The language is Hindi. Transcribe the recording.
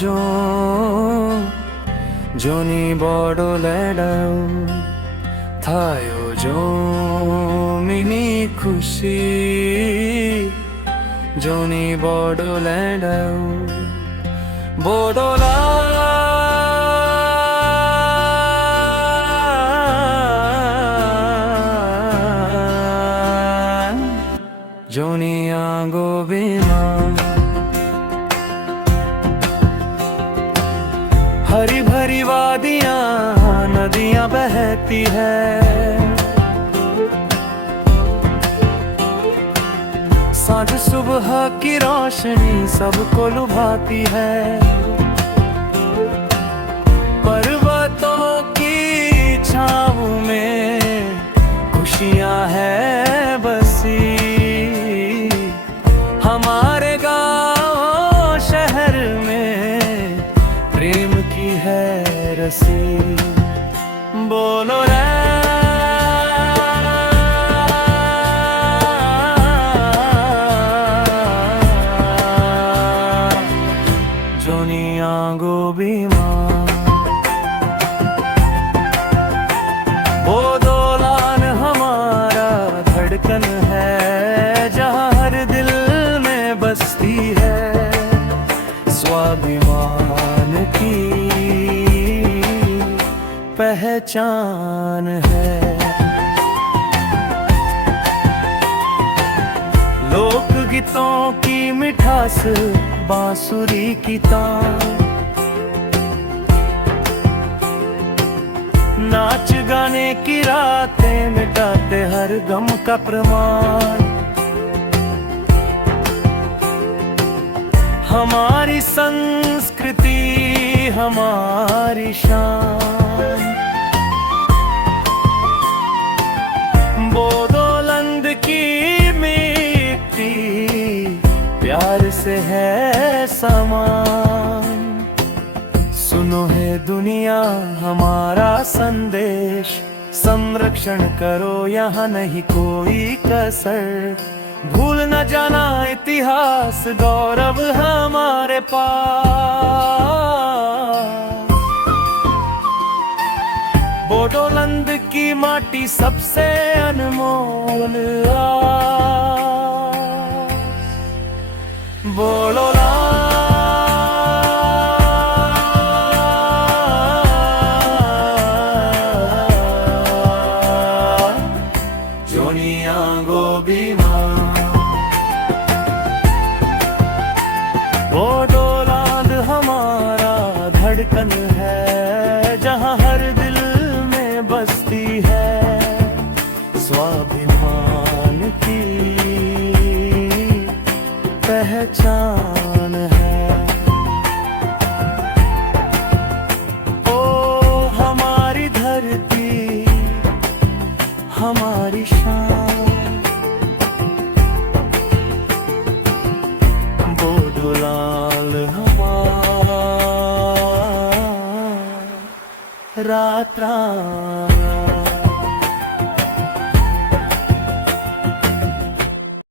जो जोनी बड़ो लेडाऊ थायो जो मिनी खुशी जोनी बड़ो लेडाऊ बोडोला जोनी आंगो बिना हरी भरी वादियां नदियां बहती है, साँझ सुबह की रोशनी सबको लुभाती है। पर्वतों की छाँव में खुशियाँ है बसी, हमारे गाँव शहर में प्रेम की है रसी। बोलो रे जोनी आंगो बीमा वो दोलान हमारा धड़कन है, जहाँ हर दिल में बसती है स्वाभिमान की पहचान है। लोक गीतों की मिठास बांसुरी की तान, नाच गाने की रातें मिटाते हर गम का प्रमाण। हमारी संस्कृति हमारी शान, बोदोलंद की मिट्टी प्यार से है समान। सुनो है दुनिया हमारा संदेश, संरक्षण करो यहाँ नहीं कोई कसर। भूल न जाना इतिहास गौरव हमारे पास। बोडोलंद की माटी सबसे अनमोल बोलोला जोनी आंगो बीमा बोडोलंद हमारा धड़कन है, जहाँ हर दिल में बसती है स्वाभिमान की पहचान है। ओ हमारी धरती हमारी शान, बोडोलाल हमारा रात रात